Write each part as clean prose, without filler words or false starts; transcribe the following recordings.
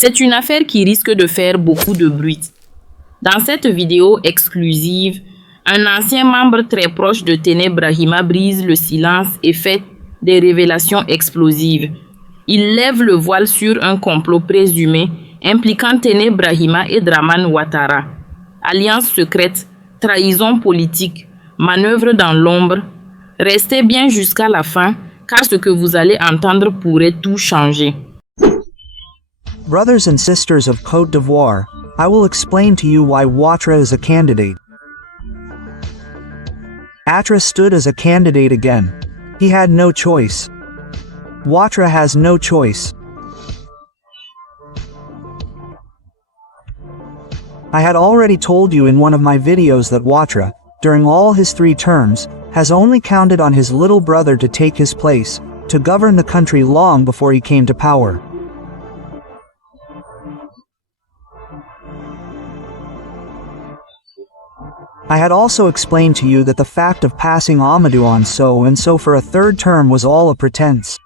C'est une affaire qui risque de faire beaucoup de bruit. Dans cette vidéo exclusive, un ancien membre très proche de Téné Brahima brise le silence et fait des révélations explosives. Il lève le voile sur un complot présumé impliquant Téné Brahima et Dramane Ouattara. Alliance secrète, trahison politique, manœuvre dans l'ombre. Restez bien jusqu'à la fin, car ce que vous allez entendre pourrait tout changer. Brothers and sisters of Côte d'Ivoire, I will explain to you why Ouattara is a candidate. Ouattara stood as a candidate again. He had no choice. Ouattara has no choice. I had already told you in one of my videos that Ouattara, during all his 3 terms, has only counted on his little brother to take his place, to govern the country long before he came to power. I had also explained to you that the fact of passing Amadou on so and so for a 3rd term was all a pretense.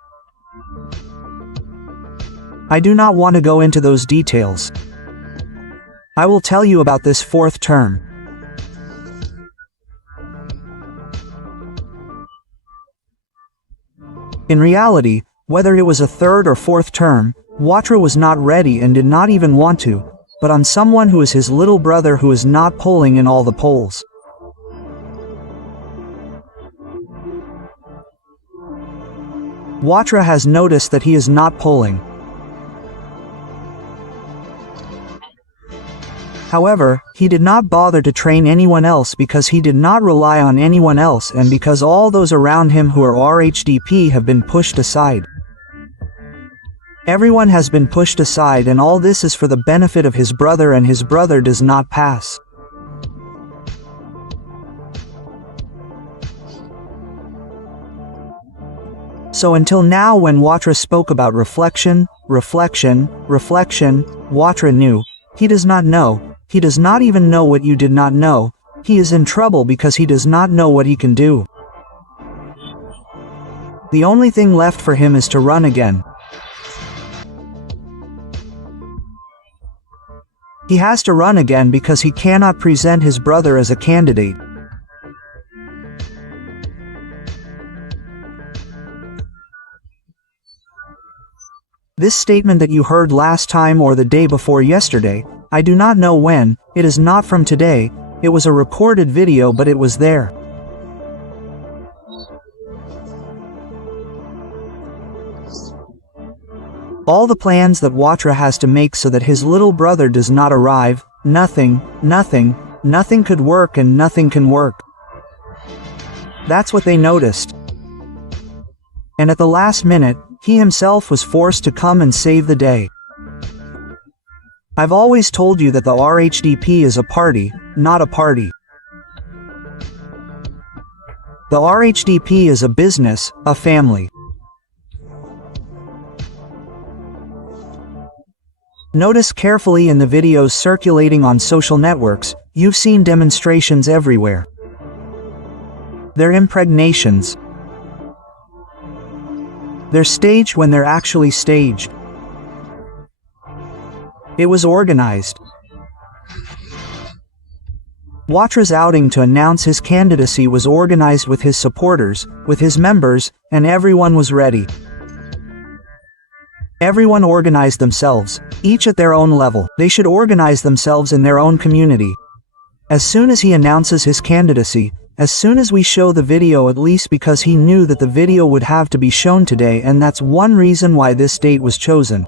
I do not want to go into those details. I will tell you about this 4th term. In reality, whether it was a 3rd or 4th term, Ouattara was not ready and did not even want to, but on someone who is his little brother who is not polling in all the polls. Ouattara has noticed that he is not polling. However, he did not bother to train anyone else because he did not rely on anyone else and because all those around him who are RHDP have been pushed aside. Everyone has been pushed aside and all this is for the benefit of his brother and his brother does not pass. So until now when Ouattara spoke about reflection, Ouattara knew. He does not know. He does not even know what you did not know. He is in trouble because he does not know what he can do. The only thing left for him is to run again. He has to run again because he cannot present his brother as a candidate. This statement that you heard last time or the day before yesterday, I do not know when, it is not from today, it was a recorded video but it was there. All the plans that Ouattara has to make so that his little brother does not arrive, nothing could work and nothing can work. That's what they noticed. And at the last minute, he himself was forced to come and save the day. I've always told you that the RHDP is a party, not a party. The RHDP is a business, a family. Notice carefully in the videos circulating on social networks, you've seen demonstrations everywhere. They're impregnations. They're staged when they're actually staged. It was organized. Ouattara's outing to announce his candidacy was organized with his supporters, with his members, and everyone was ready. Everyone organized themselves, each at their own level. They should organize themselves in their own community. As soon as he announces his candidacy, as soon as we show the video at least because he knew that the video would have to be shown today and that's one reason why this date was chosen.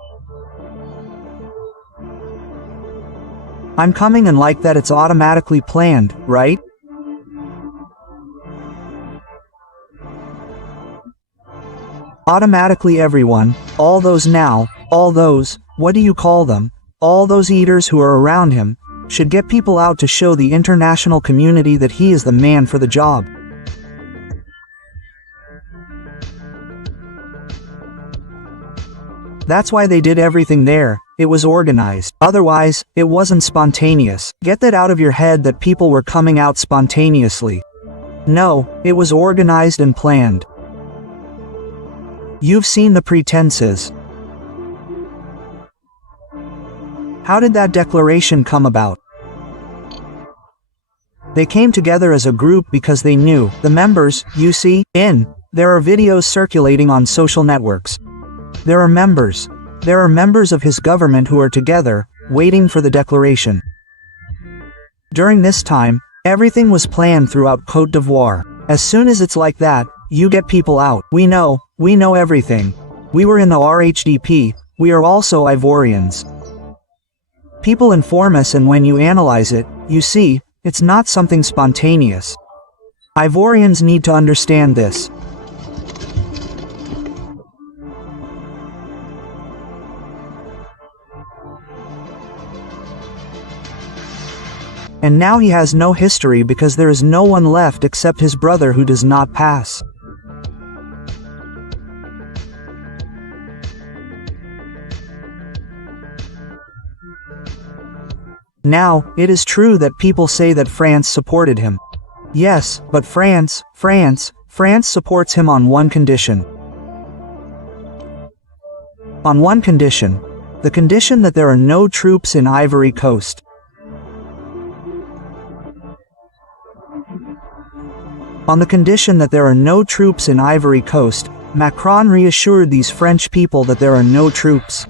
I'm coming and like that it's automatically planned, right? Automatically everyone, all those now, all those, what do you call them, all those eaters who are around him, should get people out to show the international community that he is the man for the job. That's why they did everything there, it was organized. Otherwise, it wasn't spontaneous. Get that out of your head that people were coming out spontaneously. No, it was organized and planned. You've seen the pretenses. How did that declaration come about? They came together as a group because they knew, the members, you see, there are videos circulating on social networks. There are members of his government who are together, waiting for the declaration. During this time, everything was planned throughout Côte d'Ivoire. As soon as it's like that, you get people out. We know everything. We were in the RHDP, we are also Ivorians. People inform us, and when you analyze it, you see, it's not something spontaneous. Ivorians need to understand this. And now he has no history because there is no one left except his brother who does not pass. Now, it is true that people say that France supported him. Yes, but France supports him on one condition. On one condition. The condition that there are no troops in Ivory Coast. On the condition that there are no troops in Ivory Coast, Macron reassured these French people that there are no troops.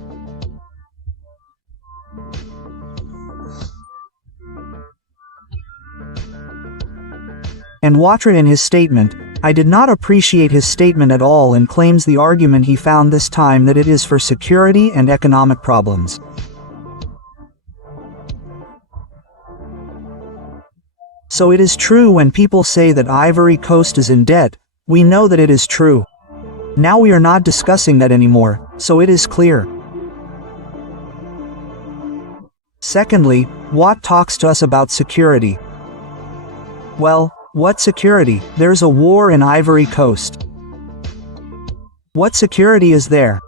And Ouattara in his statement, I did not appreciate his statement at all, and claims the argument he found this time that it is for security and economic problems. So it is true when people say that Ivory Coast is in debt, we know that it is true. Now we are not discussing that anymore, so it is clear. Secondly, Watt talks to us about security. Well, what security? There's a war in Ivory Coast. What security is there?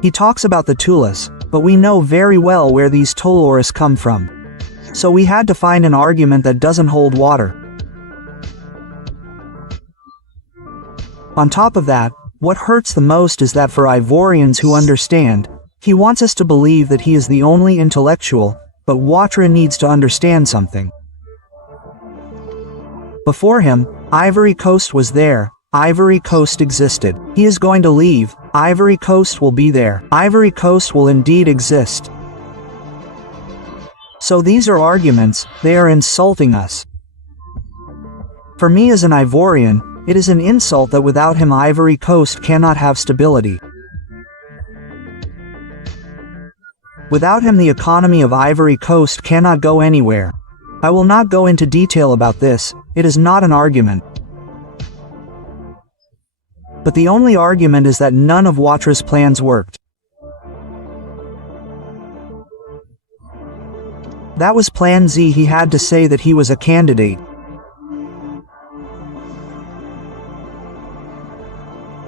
He talks about the Tulas, but we know very well where these Toloras come from. So we had to find an argument that doesn't hold water. On top of that, what hurts the most is that for Ivorians who understand, he wants us to believe that he is the only intellectual, but Ouattara needs to understand something. Before him, Ivory Coast was there, Ivory Coast existed. He is going to leave, Ivory Coast will be there. Ivory Coast will indeed exist. So these are arguments, they are insulting us. For me as an Ivorian, it is an insult that without him Ivory Coast cannot have stability. Without him the economy of Ivory Coast cannot go anywhere. I will not go into detail about this, it is not an argument. But the only argument is that none of Ouattara's plans worked. That was Plan Z. He had to say that he was a candidate.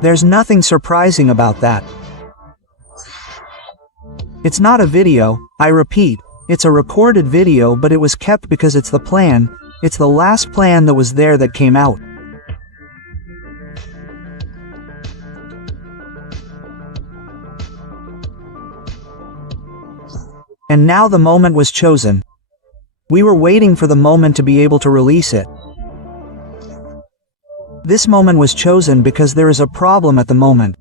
There's nothing surprising about that. It's not a video, I repeat, it's a recorded video, but it was kept because it's the plan, it's the last plan that was there that came out. And now the moment was chosen. We were waiting for the moment to be able to release it. This moment was chosen because there is a problem at the moment.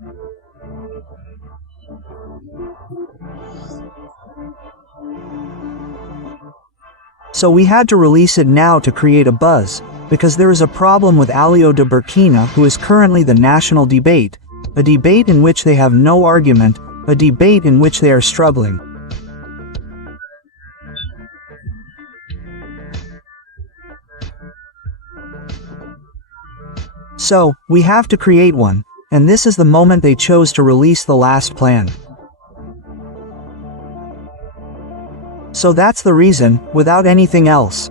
So we had to release it now to create a buzz, because there is a problem with Alio de Burkina, who is currently the national debate, a debate in which they have no argument, a debate in which they are struggling. So, we have to create one, and this is the moment they chose to release the last plan. So that's the reason, without anything else.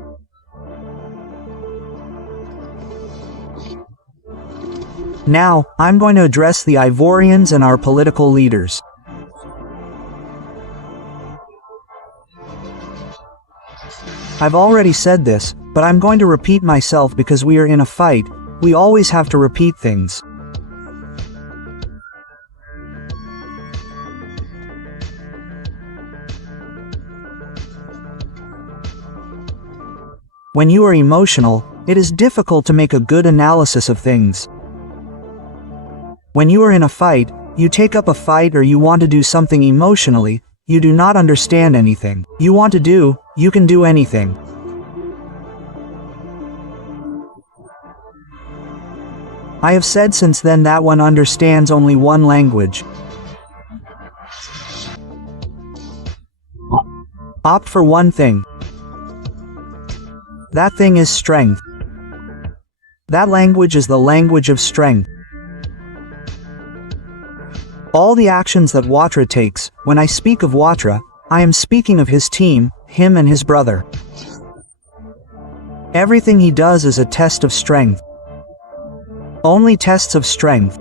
Now, I'm going to address the Ivorians and our political leaders. I've already said this, but I'm going to repeat myself because we are in a fight, we always have to repeat things. When you are emotional, it is difficult to make a good analysis of things. When you are in a fight, you take up a fight or you want to do something emotionally, you do not understand anything. You want to do, you can do anything. I have said since then that one understands only one language. Opt for one thing. That thing is strength. That language is the language of strength. All the actions that Watra takes, when I speak of Watra, I am speaking of his team, him and his brother. Everything he does is a test of strength. Only tests of strength.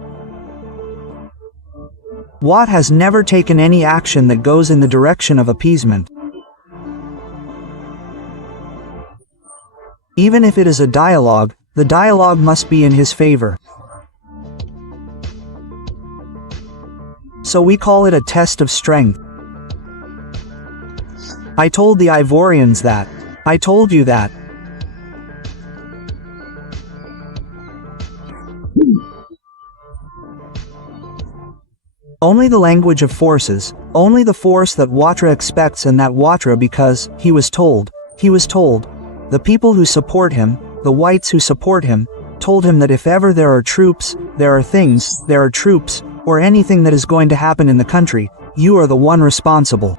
Wat has never taken any action that goes in the direction of appeasement. Even if it is a dialogue, the dialogue must be in his favor. So we call it a test of strength. I told the Ivorians that. I told you that. Only the language of forces, only the force that Watra expects and that Watra because, he was told. The people who support him, the whites who support him, told him that if ever there are troops, there are things, there are troops, or anything that is going to happen in the country, you are the one responsible.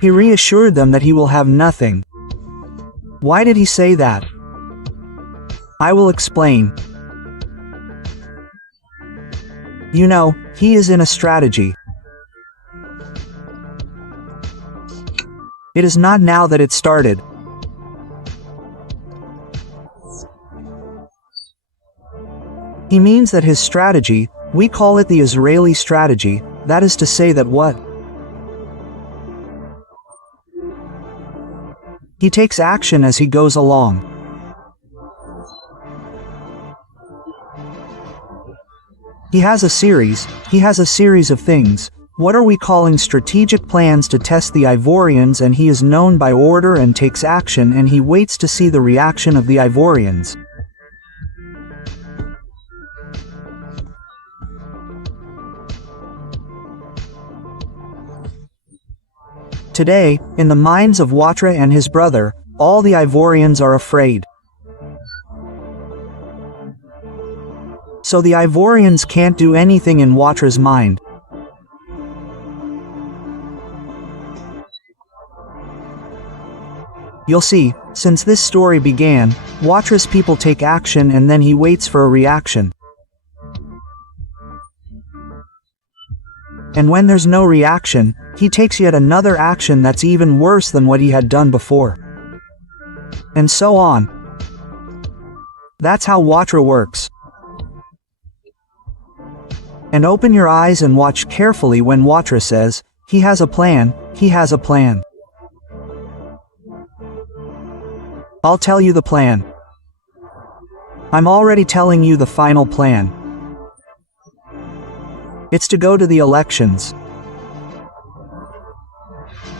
He reassured them that he will have nothing. Why did he say that? I will explain. You know, he is in a strategy. It is not now that it started. He means that his strategy, we call it the Israeli strategy, that is to say that what? He takes action as he goes along. He has a series of things. What are we calling strategic plans to test the Ivorians, and he is known by order and takes action and he waits to see the reaction of the Ivorians. Today, in the minds of Watra and his brother, all the Ivorians are afraid. So the Ivorians can't do anything in Watra's mind. You'll see, since this story began, Watra's people take action and then he waits for a reaction. And when there's no reaction, he takes yet another action that's even worse than what he had done before. And so on. That's how Watra works. And open your eyes and watch carefully when Watra says, he has a plan, he has a plan. I'll tell you the plan. I'm already telling you the final plan. It's to go to the elections.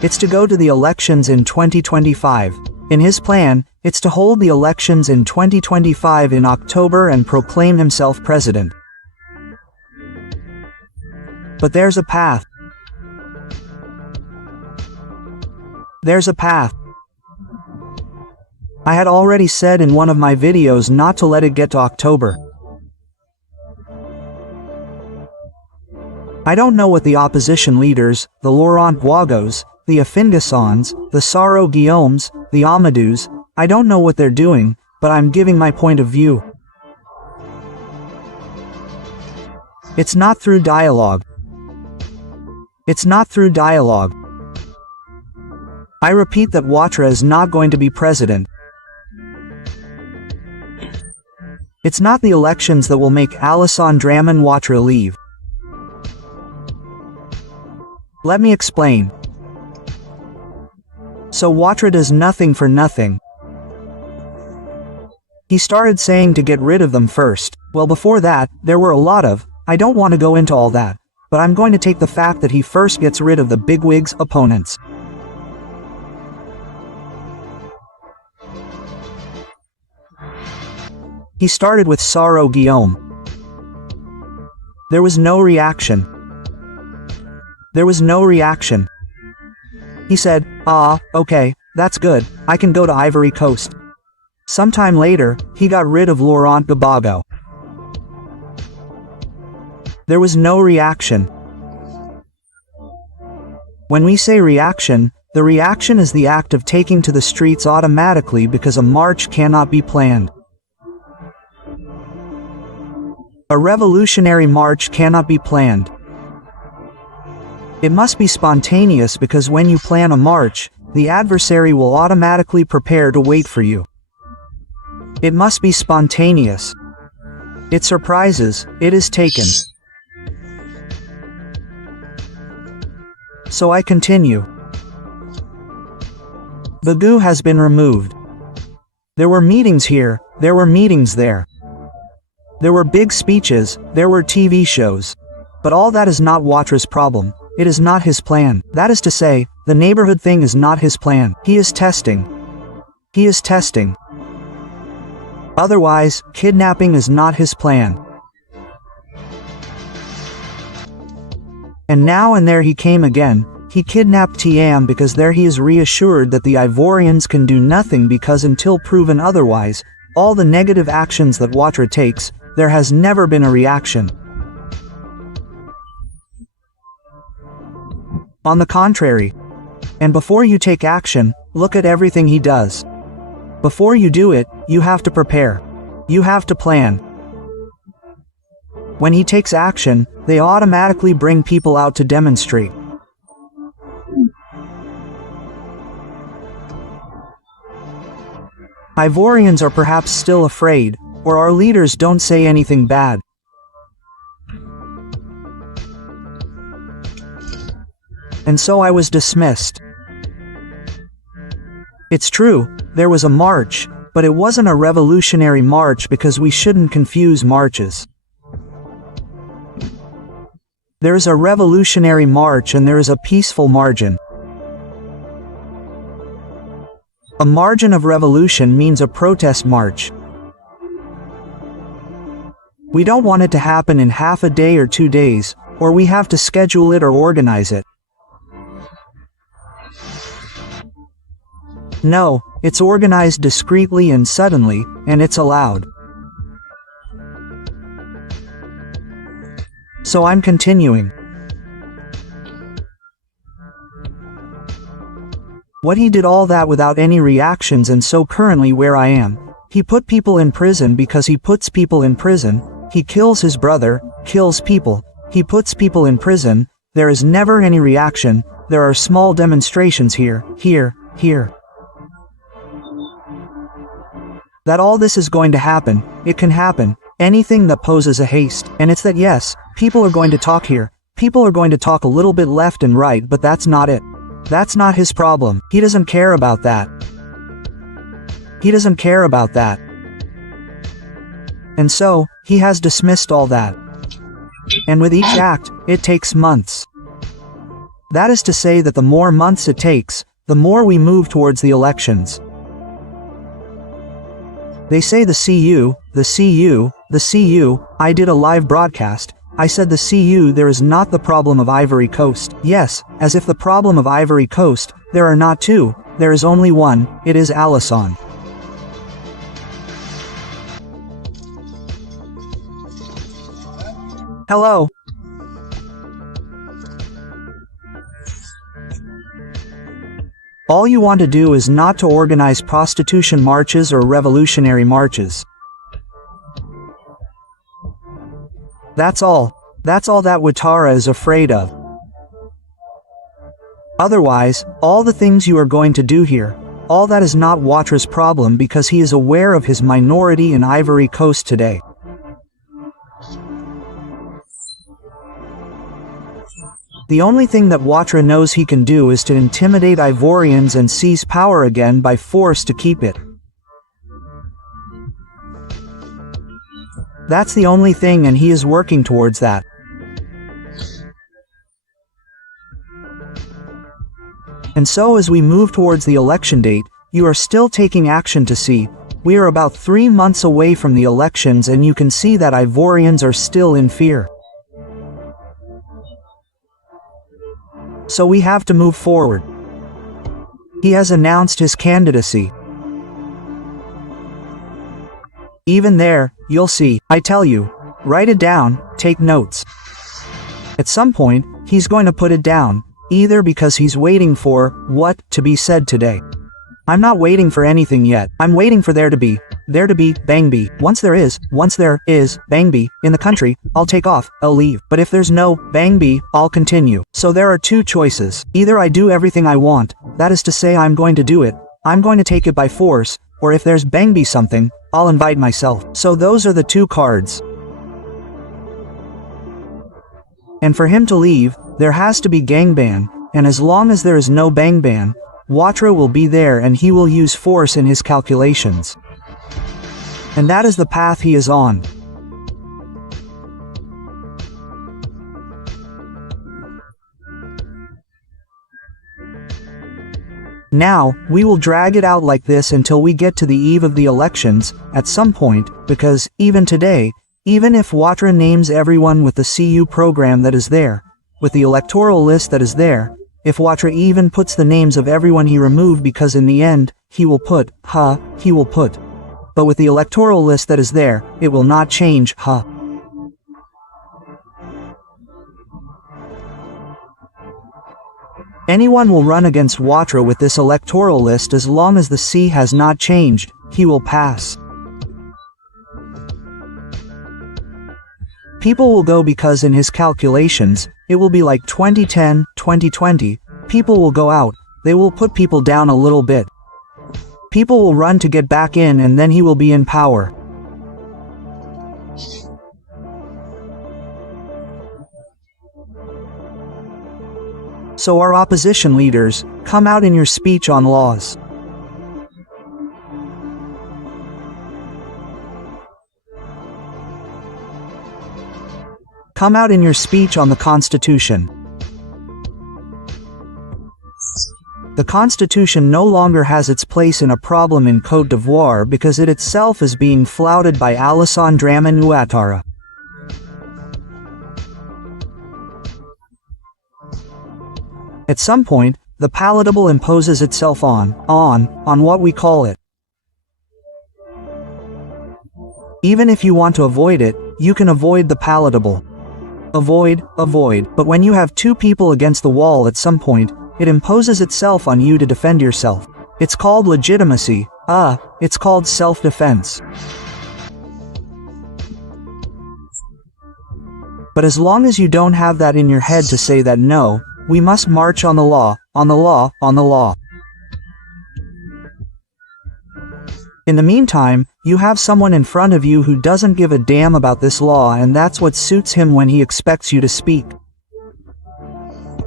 It's to go to the elections in 2025. In his plan, it's to hold the elections in 2025 in October and proclaim himself president. But there's a path. There's a path. I had already said in one of my videos not to let it get to October. I don't know what the opposition leaders, the Laurent Gbagos, the Afinghassans, the Saro Guillaumes, the Amadous, I don't know what they're doing, but I'm giving my point of view. It's not through dialogue. It's not through dialogue. I repeat that Watra is not going to be president. It's not the elections that will make Alassane Dramane Ouattara leave. Let me explain. So Ouattara does nothing for nothing. He started saying to get rid of them first. Well, before that, there were a lot of, I don't want to go into all that, but I'm going to take the fact that he first gets rid of the bigwigs' opponents. He started with Saro Guillaume. There was no reaction. There was no reaction. He said, "Ah, okay, that's good, I can go to Ivory Coast." Sometime later, he got rid of Laurent Gbagbo. There was no reaction. When we say reaction, the reaction is the act of taking to the streets automatically because a march cannot be planned. A revolutionary march cannot be planned. It must be spontaneous because when you plan a march, the adversary will automatically prepare to wait for you. It must be spontaneous. It surprises, it is taken. So I continue. Gbagbo has been removed. There were meetings here, there were meetings there. There were big speeches, there were TV shows. But all that is not Ouattara's problem. It is not his plan. That is to say, the neighborhood thing is not his plan. He is testing. He is testing. Otherwise, kidnapping is not his plan. And now and there he came again. He kidnapped Thiam because there he is reassured that the Ivorians can do nothing because until proven otherwise, all the negative actions that Ouattara takes, there has never been a reaction. On the contrary. And before you take action, look at everything he does. Before you do it, you have to prepare. You have to plan. When he takes action, they automatically bring people out to demonstrate. Ivorians are perhaps still afraid, or our leaders don't say anything bad. And so I was dismissed. It's true, there was a march, but it wasn't a revolutionary march because we shouldn't confuse marches. There is a revolutionary march and there is a peaceful margin. A margin of revolution means a protest march. We don't want it to happen in half a day or 2 days, or we have to schedule it or organize it. No, it's organized discreetly and suddenly, and it's allowed. So I'm continuing. What he did all that without any reactions, and so currently where I am. He put people in prison because he puts people in prison. He kills his brother, kills people. He puts people in prison. There is never any reaction. There are small demonstrations here, here. That all this is going to happen, it can happen, anything that poses a haste, and it's that yes, people are going to talk here, people are going to talk a little bit left and right, but that's not it. That's not his problem. He doesn't care about that. He doesn't care about that. And so, he has dismissed all that. And with each act, it takes months. That is to say that the more months it takes, the more we move towards the elections. They say the CU, the CU, the CU, I did a live broadcast, I said the CU there is not the problem of Ivory Coast. Yes, as if the problem of Ivory Coast, there are not two, there is only one, it is Alassane. Hello. All you want to do is not to organize prostitution marches or revolutionary marches. That's all. That's all that Ouattara is afraid of. Otherwise, all the things you are going to do here, all that is not Ouattara's problem because he is aware of his minority in Ivory Coast today. The only thing that Ouattara knows he can do is to intimidate Ivorians and seize power again by force to keep it. That's the only thing, and he is working towards that. And so as we move towards the election date, you are still taking action to see, We are about 3 months away from the elections and you can see that Ivorians are still in fear. So we have to move forward. He has announced his candidacy. Even there, you'll see, I tell you, write it down, take notes. At some point, he's going to put it down, either because he's waiting for what to be said today. I'm not waiting for anything yet. I'm waiting for there to be Bangbi. Once there is Bangbi in the country, I'll take off, I'll leave. But if there's no Bangbi, I'll continue. So there are two choices. Either I do everything I want, that is to say I'm going to do it, I'm going to take it by force, or if there's Bangbi something, I'll invite myself. So those are the two cards. And for him to leave, there has to be Gangban, and as long as there is no Bangban, Watra will be there and he will use force in his calculations. And that is the path he is on. Now, we will drag it out like this until we get to the eve of the elections, at some point, because, even today, even if Watra names everyone with the CU program that is there, with the electoral list that is there, if Watra even puts the names of everyone he removed because in the end, he will put. But with the electoral list that is there, it will not change, Anyone will run against Watra with this electoral list as long as the C has not changed, he will pass. People will go because in his calculations, it will be like 2010, 2020, people will go out, they will put people down a little bit. People will run to get back in and then he will be in power. So our opposition leaders, come out in your speech on laws. Come out in your speech on the Constitution. The Constitution no longer has its place in a problem in Côte d'Ivoire because it itself is being flouted by Alassane Dramane Ouattara. At some point, the palatable imposes itself on what we call it. Even if you want to avoid it, you can avoid the palatable. Avoid, but when you have two people against the wall at some point, it imposes itself on you to defend yourself. It's called legitimacy, it's called self-defense. But as long as you don't have that in your head to say that no, we must march on the law, on the law, on the law. In the meantime, you have someone in front of you who doesn't give a damn about this law and that's what suits him when he expects you to speak.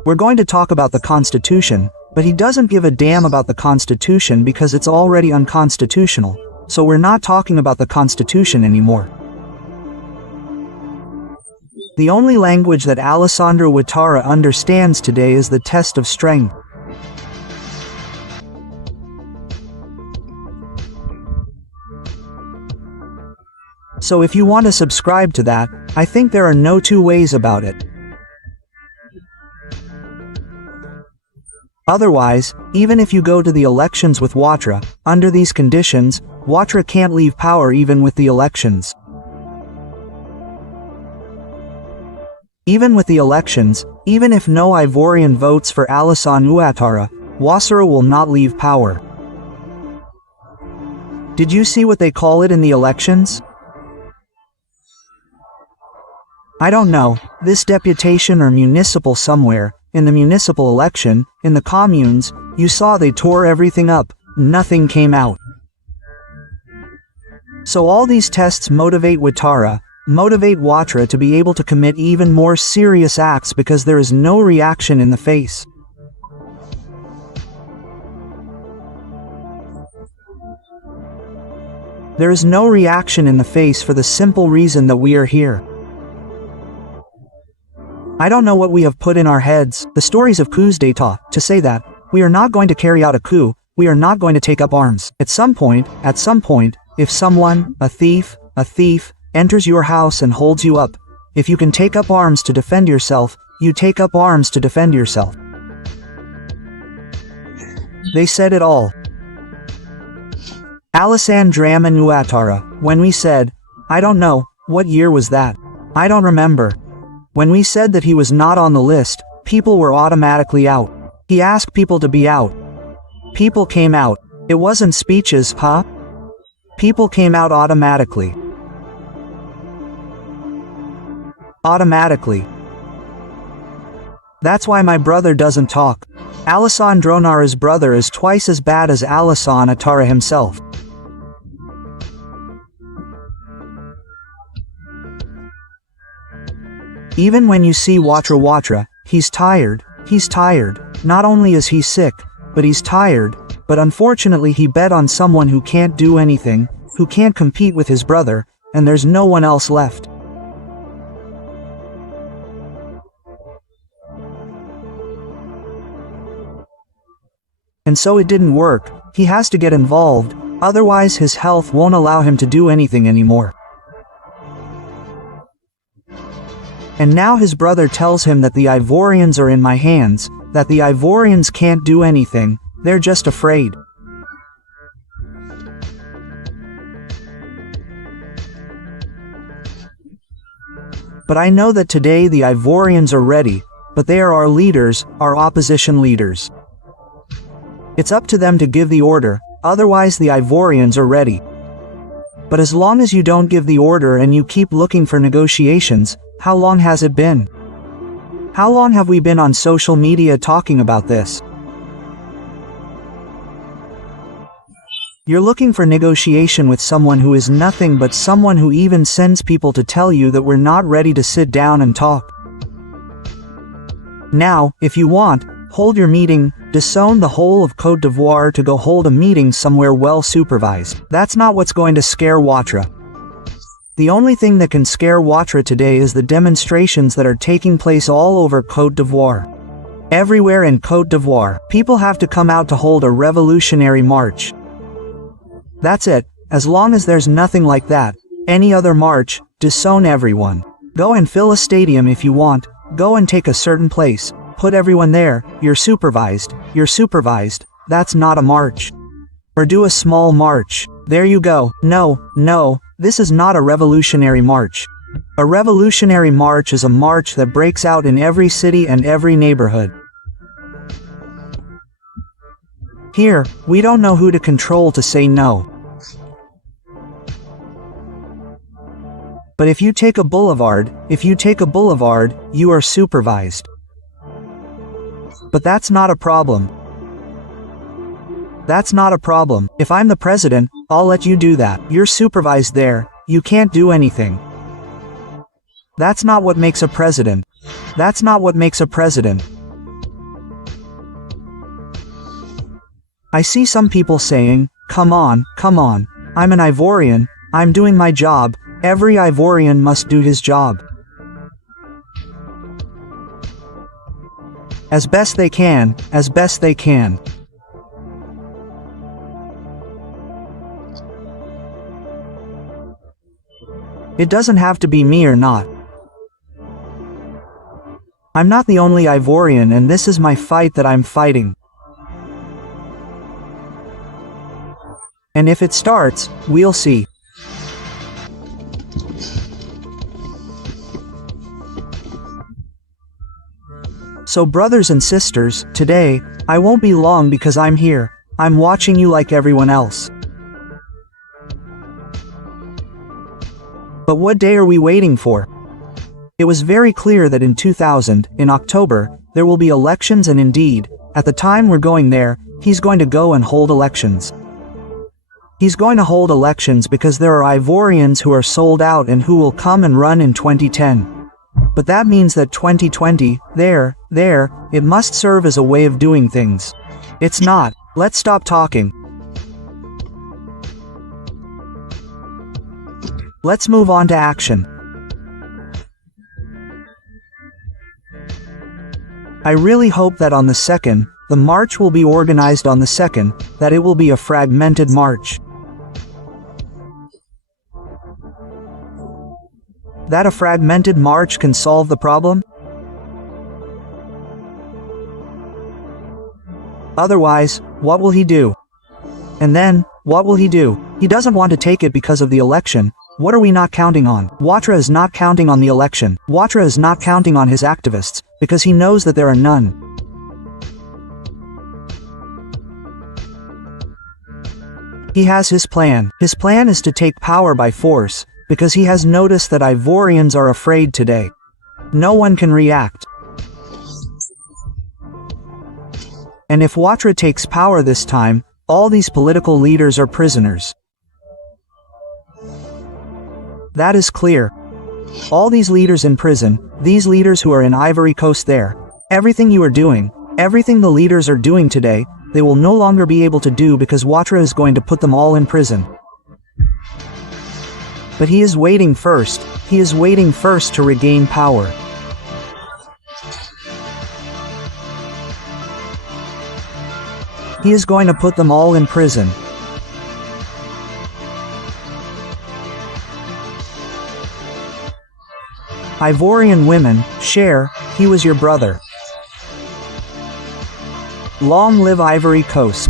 We're going to talk about the Constitution, but he doesn't give a damn about the Constitution because it's already unconstitutional, so we're not talking about the Constitution anymore. The only language that Alassane Ouattara understands today is the test of strength. So if you want to subscribe to that, I think there are no two ways about it. Otherwise, even if you go to the elections with Watra, under these conditions, Watra can't leave power even with the elections. Even with the elections, even if no Ivorian votes for Alassane Ouattara, Ouattara will not leave power. Did you see what they call it in the elections? I don't know, this deputation or municipal somewhere, in the municipal election, in the communes, you saw they tore everything up, nothing came out. So all these tests motivate Ouattara, motivate Watra to be able to commit even more serious acts because there is no reaction in the face. There is no reaction in the face for the simple reason that we are here. I don't know what we have put in our heads, the stories of coups d'état, to say that, we are not going to carry out a coup, we are not going to take up arms. At some point, if someone, a thief, enters your house and holds you up, if you can take up arms to defend yourself, you take up arms to defend yourself. They said it all. Alassane Dramane Ouattara, when we said, I don't know, what year was that? I don't remember. When we said that he was not on the list, people were automatically out. He asked people to be out. People came out. It wasn't speeches, huh? People came out automatically. Automatically. That's why my brother doesn't talk. Alassane Dramana's brother is twice as bad as Alassane Ouattara himself. Even when you see Ouattara, he's tired. He's tired. Not only is he sick, but he's tired, but unfortunately he bet on someone who can't do anything, who can't compete with his brother, and there's no one else left. And so it didn't work. He has to get involved, otherwise his health won't allow him to do anything anymore. And now his brother tells him that the Ivorians are in my hands, that the Ivorians can't do anything, they're just afraid. But I know that today the Ivorians are ready, but they are our leaders, our opposition leaders. It's up to them to give the order, otherwise the Ivorians are ready. But as long as you don't give the order and you keep looking for negotiations, how long has it been? How long have we been on social media talking about this? You're looking for negotiation with someone who is nothing but someone who even sends people to tell you that we're not ready to sit down and talk. Now, if you want, hold your meeting, disown the whole of Côte d'Ivoire to go hold a meeting somewhere well supervised. That's not what's going to scare Ouattara. The only thing that can scare Ouattara today is the demonstrations that are taking place all over Côte d'Ivoire. Everywhere in Côte d'Ivoire, people have to come out to hold a revolutionary march. That's it. As long as there's nothing like that, any other march, disown everyone. Go and fill a stadium if you want, go and take a certain place, put everyone there, you're supervised, that's not a march. Or do a small march. There you go. No, this is not a revolutionary march. A revolutionary march is a march that breaks out in every city and every neighborhood. Here, we don't know who to control to say no. But if you take a boulevard, you are supervised. But that's not a problem. That's not a problem. If I'm the president, I'll let you do that. You're supervised there, you can't do anything. That's not what makes a president. That's not what makes a president. I see some people saying, come on, I'm an Ivorian, I'm doing my job, every Ivorian must do his job. As best they can. It doesn't have to be me or not. I'm not the only Ivorian and this is my fight that I'm fighting. And if it starts, we'll see. So brothers and sisters, today, I won't be long because I'm here, I'm watching you like everyone else. But what day are we waiting for? It was very clear that in 2000, in October, there will be elections and indeed, at the time we're going there, he's going to go and hold elections. He's going to hold elections because there are Ivorians who are sold out and who will come and run in 2010. But that means that 2020, it must serve as a way of doing things. It's not. Let's stop talking. Let's move on to action. I really hope that on the 2nd, the march will be organized on the 2nd, that it will be a fragmented march. that a fragmented march can solve the problem? Otherwise, what will he do? And then, what will he do? He doesn't want to take it because of the election. What are we not counting on? Ouattara is not counting on the election. Ouattara is not counting on his activists, because he knows that there are none. He has his plan. His plan is to take power by force, because he has noticed that Ivorians are afraid today. No one can react. And if Ouattara takes power this time, all these political leaders are prisoners. That is clear. All these leaders in prison, these leaders who are in Ivory Coast there, everything you are doing, everything the leaders are doing today, they will no longer be able to do because Ouattara is going to put them all in prison. But he is waiting first. He is waiting first to regain power. He is going to put them all in prison. Ivorian women, Cher, he was your brother. Long live Ivory Coast.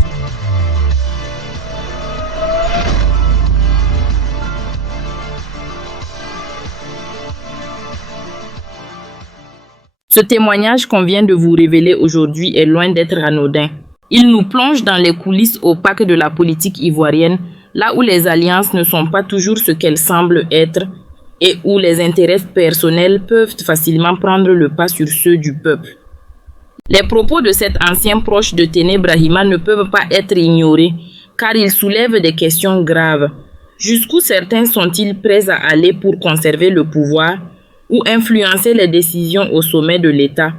Ce témoignage qu'on vient de vous révéler aujourd'hui est loin d'être anodin. Il nous plonge dans les coulisses opaques de la politique ivoirienne, là où les alliances ne sont pas toujours ce qu'elles semblent être et où les intérêts personnels peuvent facilement prendre le pas sur ceux du peuple. Les propos de cet ancien proche de Téné Brahima ne peuvent pas être ignorés, car ils soulèvent des questions graves. Jusqu'où certains sont-ils prêts à aller pour conserver le pouvoir ou influencer les décisions au sommet de l'État?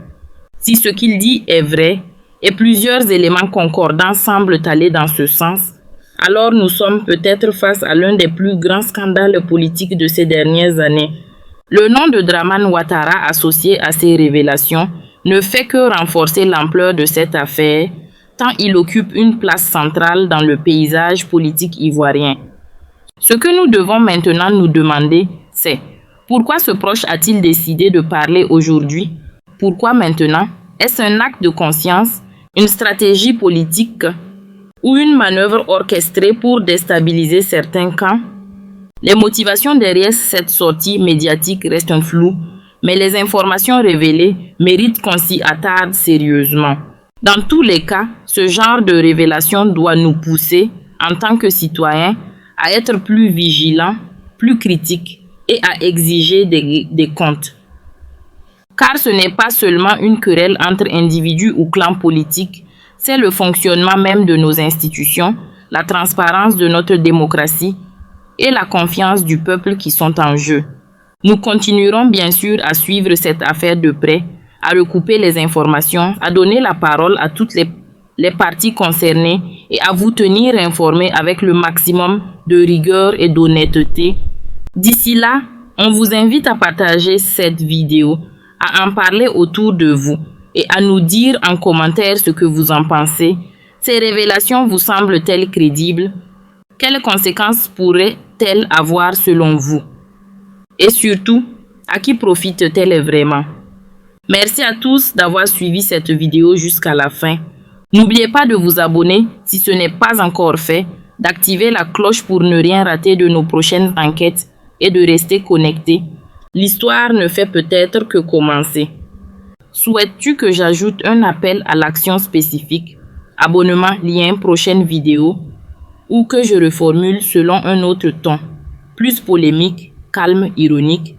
Si ce qu'il dit est vrai, et plusieurs éléments concordants semblent aller dans ce sens, alors nous sommes peut-être face à l'un des plus grands scandales politiques de ces dernières années. Le nom de Dramane Ouattara associé à ces révélations ne fait que renforcer l'ampleur de cette affaire, tant il occupe une place centrale dans le paysage politique ivoirien. Ce que nous devons maintenant nous demander, c'est pourquoi ce proche a-t-il décidé de parler aujourd'hui? Pourquoi maintenant? Est-ce un acte de conscience, une stratégie politique ou une manœuvre orchestrée pour déstabiliser certains camps? Les motivations derrière cette sortie médiatique restent floues, mais les informations révélées méritent qu'on s'y attarde sérieusement. Dans tous les cas, ce genre de révélation doit nous pousser, en tant que citoyens, à être plus vigilants, plus critiques et à exiger des comptes. Car ce n'est pas seulement une querelle entre individus ou clans politiques, c'est le fonctionnement même de nos institutions, la transparence de notre démocratie et la confiance du peuple qui sont en jeu. Nous continuerons bien sûr à suivre cette affaire de près, à recouper les informations, à donner la parole à toutes les parties concernées et à vous tenir informés avec le maximum de rigueur et d'honnêteté. D'ici là, on vous invite à partager cette vidéo, à en parler autour de vous et à nous dire en commentaire ce que vous en pensez. Ces révélations vous semblent-elles crédibles? Quelles conséquences pourraient-elles avoir selon vous? Et surtout, à qui profitent-elles vraiment? Merci à tous d'avoir suivi cette vidéo jusqu'à la fin. N'oubliez pas de vous abonner si ce n'est pas encore fait, d'activer la cloche pour ne rien rater de nos prochaines enquêtes et de rester connecté. L'histoire ne fait peut-être que commencer. Souhaites-tu que j'ajoute un appel à l'action spécifique, abonnement, lien, prochaine vidéo, ou que je reformule selon un autre ton, plus polémique, calme, ironique?